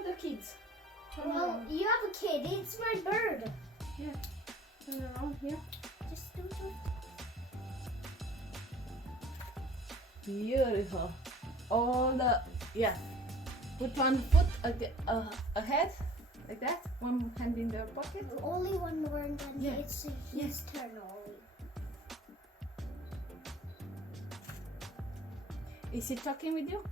other kids. Turn Well, around. you have a kid. It's my bird. Yeah. Turn around here. Just do it. Beautiful. All the, yeah. Put one foot ahead, like that. One hand in the pocket. Only one more and then Yeah. it's his turn only. Is he talking with you?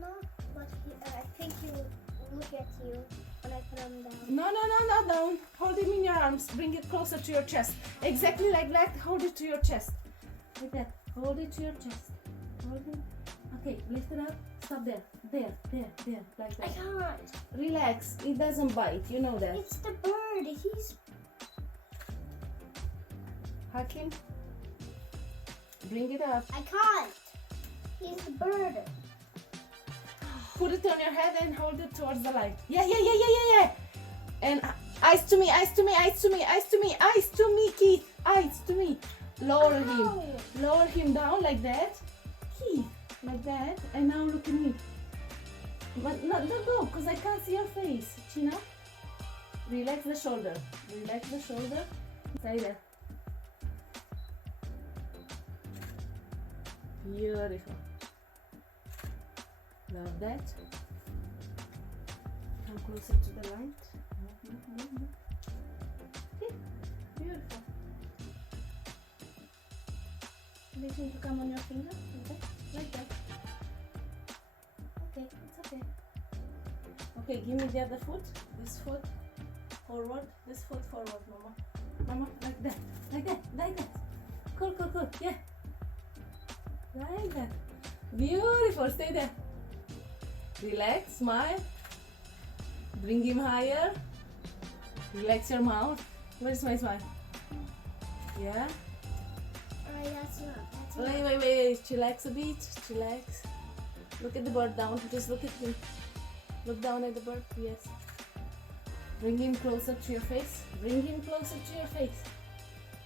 No, but I think he will look at you when I put him down. No, no, no, not down. Hold him in your arms. Bring it closer to your chest. Exactly like that. Hold it to your chest. Like that. Hold it to your chest. Hold it. Okay, lift it up. Stop there. There, there, there. Like I that. can't. Relax. It doesn't bite. You know that. It's the bird. He's. Hug him. Bring it up. I can't. He's the bird. Put it on your head and hold it towards the light. Yeah, yeah, yeah, yeah, yeah, yeah. And eyes to me, eyes to me, eyes to me, eyes to me, eyes to me, Keith. Eyes to me. Lower him. Ow. Lower him down like that. Keith. Like that. And now look at me. But not don't go, because I can't see your face. China. Relax the shoulder. Relax the shoulder. Stay there. Beautiful. Love that. Come closer to the light. Okay. Beautiful. Make him to come on your finger. Okay. Like that. Okay, it's okay. Okay, give me the other foot. This foot forward. This foot forward, Mama. Mama, like that. Like that. Like that. Cool, cool, cool. Yeah. Like that. Beautiful. Stay there. Relax. Smile. Bring him higher. Relax your mouth. Where's my smile? Yeah. Alright, that's not. That's Wait, not. wait, wait. Chillax a bit. Chillax. Look at the bird down. Just look at him. Look down at the bird. Yes. Bring him closer to your face. Bring him closer to your face.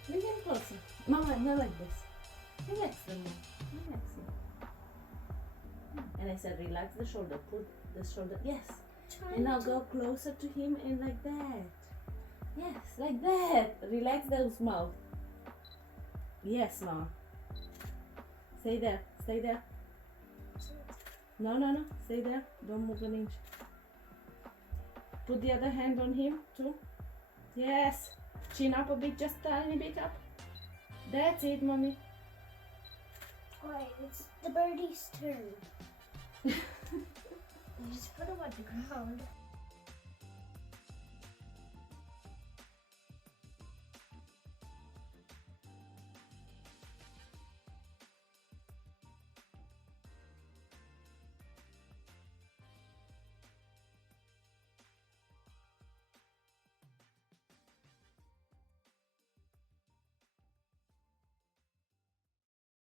Bring him closer. Mama, not like this. Relax them more. Relax them. And I said relax the shoulder. Put the shoulder. Yes. And now go closer to him and like that. Yes, like that. Relax those mouth. Yes, Mama. Stay there. Stay there. No, no, no. Stay there. Don't move an inch. Put the other hand on him too. Yes. Chin up a bit, just tiny bit up. That's it, Mommy. Alright, it's the birdie's turn. Just put him on the ground.